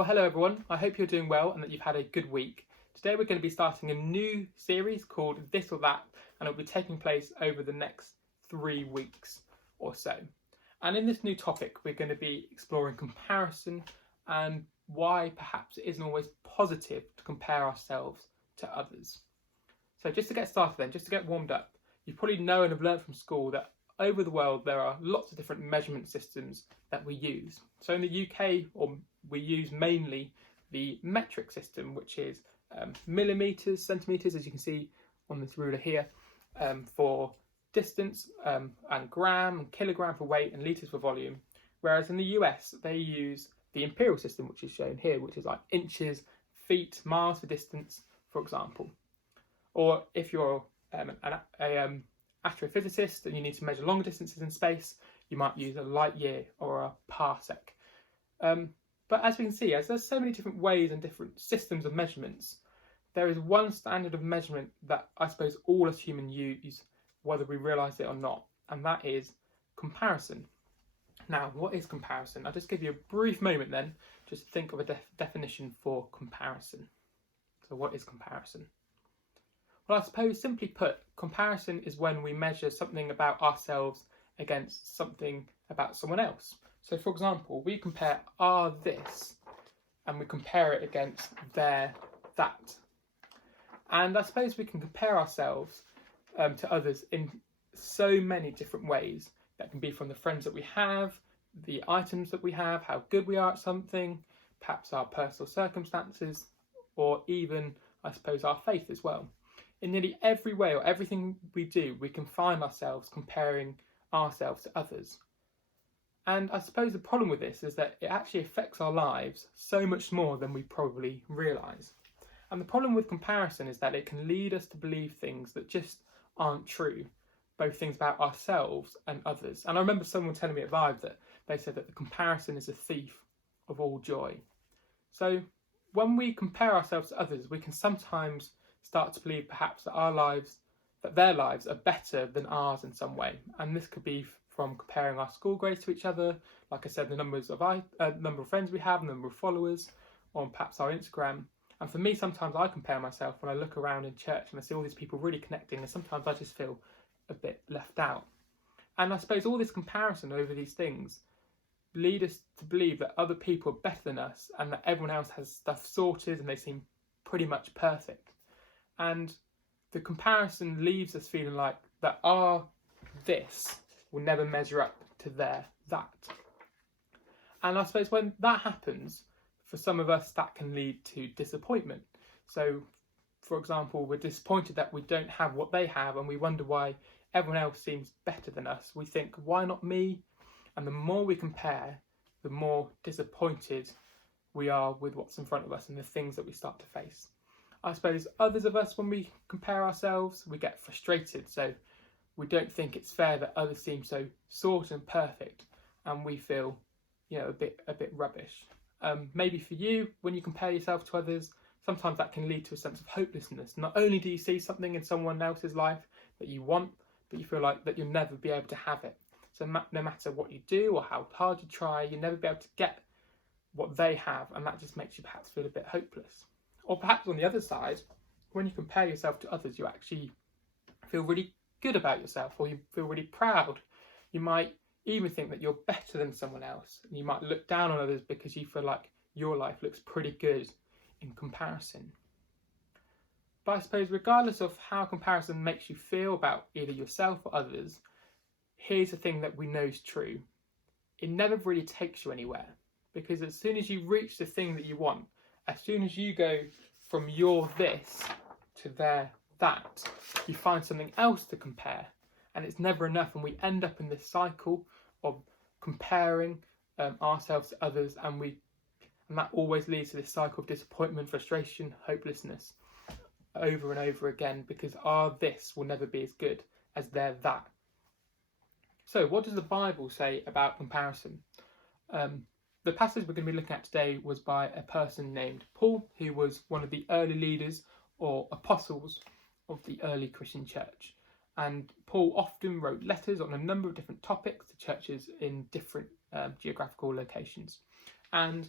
Well, hello everyone. I hope you're doing well and that you've had a good week. Today we're going to be starting a new series called This or That, and it'll be taking place over the next 3 weeks or so. And in this new topic, we're going to be exploring comparison and why perhaps it isn't always positive to compare ourselves to others. So just to get started then, just to get warmed up, you probably know and have learned from school that over the world there are lots of different measurement systems that we use. So in the UK, we use mainly the metric system, which is millimetres, centimetres, as you can see on this ruler here, for distance, and gram and kilogram for weight, and litres for volume. Whereas in the US, they use the imperial system, which is shown here, which is like inches, feet, miles for distance, for example. Or if you're an astrophysicist and you need to measure longer distances in space, you might use a light year or a parsec. But as we can see, as there's so many different ways and different systems of measurements, there is one standard of measurement that I suppose all us humans use, whether we realise it or not, and that is comparison. Now, what is comparison? I'll just give you a brief moment then, just to think of a definition for comparison. So what is comparison? Well, I suppose simply put, comparison is when we measure something about ourselves against something about someone else. So for example, we compare our this and we compare it against their that. And I suppose we can compare ourselves to others in so many different ways. That can be from the friends that we have, the items that we have, how good we are at something, perhaps our personal circumstances, or even, I suppose, our faith as well. In nearly every way or everything we do, we can find ourselves comparing ourselves to others. And I suppose the problem with this is that it actually affects our lives so much more than we probably realise. And the problem with comparison is that it can lead us to believe things that just aren't true, both things about ourselves and others. And I remember someone telling me at Vive that they said that the comparison is a thief of all joy. So when we compare ourselves to others, we can sometimes start to believe perhaps that their lives are better than ours in some way. And this could be from comparing our school grades to each other, like I said, the number of friends we have, number of followers, or perhaps our Instagram. And for me, sometimes I compare myself when I look around in church and I see all these people really connecting, and sometimes I just feel a bit left out. And I suppose all this comparison over these things lead us to believe that other people are better than us and that everyone else has stuff sorted and they seem pretty much perfect. And the comparison leaves us feeling like that our this will never measure up to their that. And I suppose when that happens, for some of us, that can lead to disappointment. So, for example, we're disappointed that we don't have what they have and we wonder why everyone else seems better than us. We think, why not me? And the more we compare, the more disappointed we are with what's in front of us and the things that we start to face. I suppose others of us, when we compare ourselves, we get frustrated. So we don't think it's fair that others seem so sorted and perfect, and we feel, a bit rubbish. Maybe for you, when you compare yourself to others, sometimes that can lead to a sense of hopelessness. Not only do you see something in someone else's life that you want, but you feel like that you'll never be able to have it. So no matter what you do or how hard you try, you'll never be able to get what they have, and that just makes you perhaps feel a bit hopeless. Or perhaps on the other side, when you compare yourself to others, you actually feel really good about yourself, or you feel really proud. You might even think that you're better than someone else, and you might look down on others because you feel like your life looks pretty good in comparison. But I suppose regardless of how comparison makes you feel about either yourself or others, here's the thing that we know is true. It never really takes you anywhere, because as soon as you reach the thing that you want, as soon as you go from your this to their that, you find something else to compare, and it's never enough, and we end up in this cycle of comparing ourselves to others, and that always leads to this cycle of disappointment, frustration, hopelessness over and over again, because our this will never be as good as their that. So what does the Bible say about comparison? The passage we're going to be looking at today was by a person named Paul, who was one of the early leaders or apostles of the early Christian church. And Paul often wrote letters on a number of different topics to churches in different geographical locations. And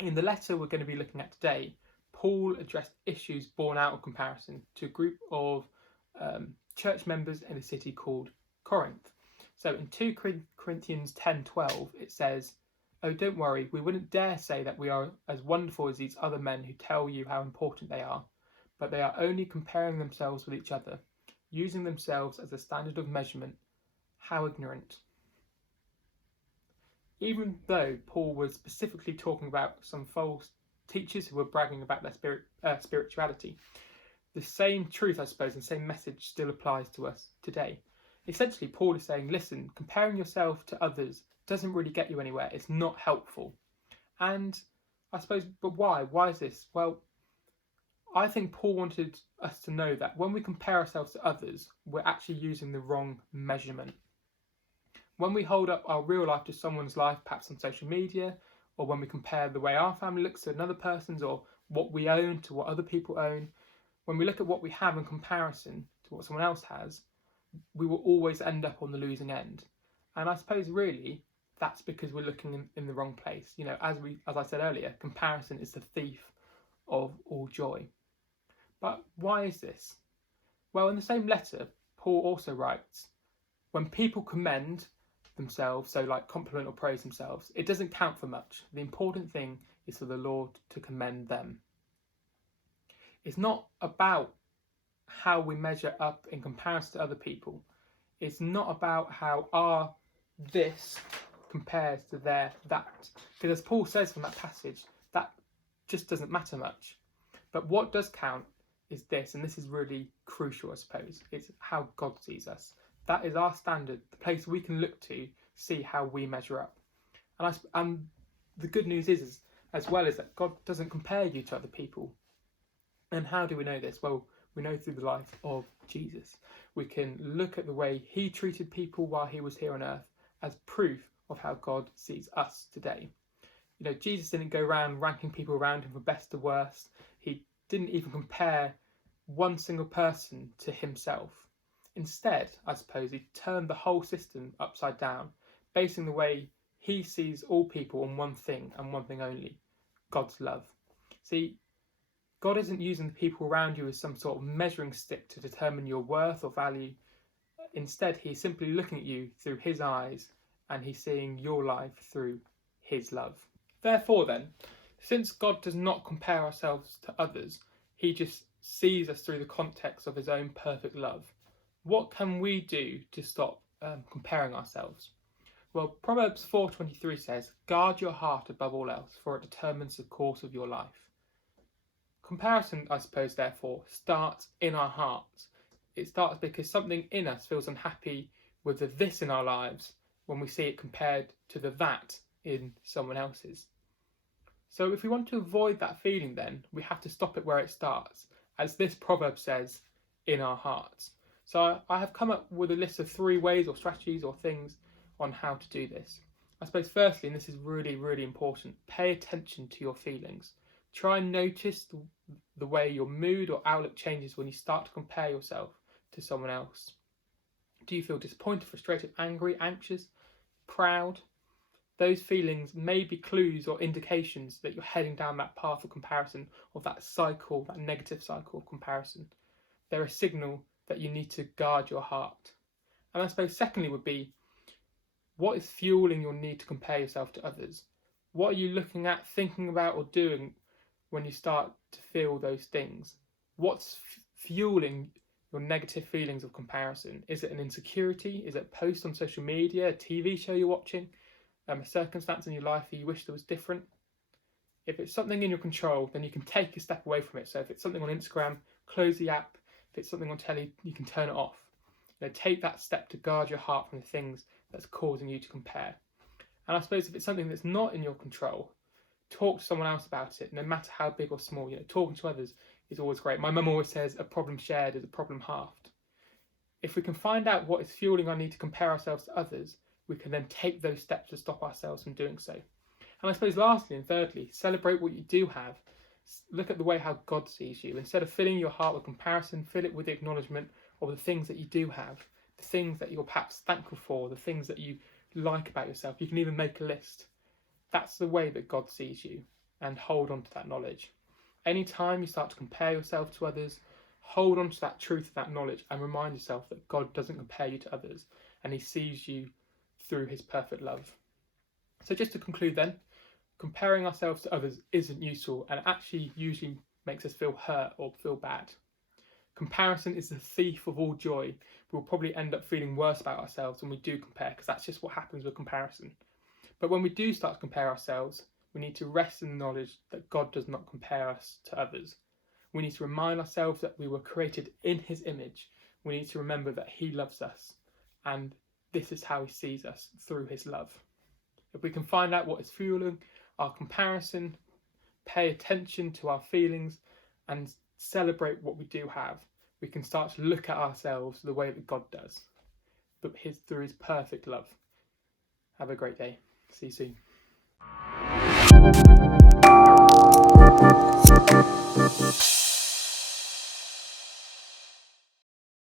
In the letter we're going to be looking at today, Paul addressed issues born out of comparison to a group of church members in a city called Corinth. So in 2 Corinthians 10:12 it says, "Oh, don't worry, we wouldn't dare say that we are as wonderful as these other men who tell you how important they are, but they are only comparing themselves with each other, using themselves as a standard of measurement. How ignorant." Even though Paul was specifically talking about some false teachers who were bragging about their spirituality, the same truth, I suppose, and same message still applies to us today. Essentially, Paul is saying, listen, comparing yourself to others doesn't really get you anywhere. It's not helpful. And I suppose, but why? Why is this? Well, I think Paul wanted us to know that when we compare ourselves to others, we're actually using the wrong measurement. When we hold up our real life to someone's life, perhaps on social media, or when we compare the way our family looks to another person's, or what we own to what other people own, when we look at what we have in comparison to what someone else has, we will always end up on the losing end. And I suppose really that's because we're looking in the wrong place. You know, as I said earlier, comparison is the thief of all joy. But why is this? Well, in the same letter, Paul also writes, when people commend themselves, so like compliment or praise themselves, it doesn't count for much. The important thing is for the Lord to commend them. It's not about how we measure up in comparison to other people. It's not about how our this compares to their that. Because as Paul says from that passage, that just doesn't matter much. But what does count is this, and this is really crucial, I suppose. It's how God sees us. That is our standard, the place we can look to see how we measure up. And the good news is, as well, is that God doesn't compare you to other people. And how do we know this? Well, we know through the life of Jesus. We can look at the way he treated people while he was here on earth as proof of how God sees us today. You know, Jesus didn't go around ranking people around him from best to worst. He didn't even compare one single person to himself. Instead, I suppose, he turned the whole system upside down, basing the way he sees all people on one thing and one thing only: God's love. See, God isn't using the people around you as some sort of measuring stick to determine your worth or value. Instead, he's simply looking at you through his eyes, and he's seeing your life through his love. Therefore then, since God does not compare ourselves to others, he just sees us through the context of his own perfect love. What can we do to stop comparing ourselves? Well, Proverbs 4:23 says, "Guard your heart above all else, for it determines the course of your life." Comparison, I suppose, therefore, starts in our hearts. It starts because something in us feels unhappy with the this in our lives when we see it compared to the that in someone else's. So if we want to avoid that feeling, then we have to stop it where it starts, as this proverb says, in our hearts. So I have come up with a list of 3 ways or strategies or things on how to do this. I suppose firstly, and this is really, really important, pay attention to your feelings. Try and notice the way your mood or outlook changes when you start to compare yourself to someone else. Do you feel disappointed, frustrated, angry, anxious, proud? Those feelings may be clues or indications that you're heading down that path of comparison, of that cycle, that negative cycle of comparison. They're a signal that you need to guard your heart. And I suppose secondly would be, what is fueling your need to compare yourself to others? What are you looking at, thinking about, or doing when you start to feel those things? What's fueling your negative feelings of comparison? Is it an insecurity? Is it a post on social media, a TV show you're watching, a circumstance in your life that you wish that was different? If it's something in your control, then you can take a step away from it. So if it's something on Instagram, close the app. If it's something on telly, you can turn it off. You know, take that step to guard your heart from the things that's causing you to compare. And I suppose if it's something that's not in your control, talk to someone else about it, no matter how big or small. You know, talking to others is always great. My mum always says a problem shared is a problem halved. If we can find out what is fueling our need to compare ourselves to others, we can then take those steps to stop ourselves from doing so. And I suppose lastly and thirdly, celebrate what you do have. Look at the way how God sees you. Instead of filling your heart with comparison, fill it with the acknowledgement of the things that you do have, the things that you're perhaps thankful for, the things that you like about yourself. You can even make a list. That's the way that God sees you. and hold on to that knowledge. Anytime you start to compare yourself to others, hold on to that truth, that knowledge, and remind yourself that God doesn't compare you to others and he sees you through his perfect love. So just to conclude then, comparing ourselves to others isn't useful and actually usually makes us feel hurt or feel bad. Comparison is the thief of all joy. We'll probably end up feeling worse about ourselves when we do compare, because that's just what happens with comparison. But when we do start to compare ourselves, we need to rest in the knowledge that God does not compare us to others. We need to remind ourselves that we were created in his image. We need to remember that he loves us, and this is how he sees us, through his love. If we can find out what is fueling our comparison, pay attention to our feelings, and celebrate what we do have, we can start to look at ourselves the way that God does, but through his perfect love. Have a great day. See you soon.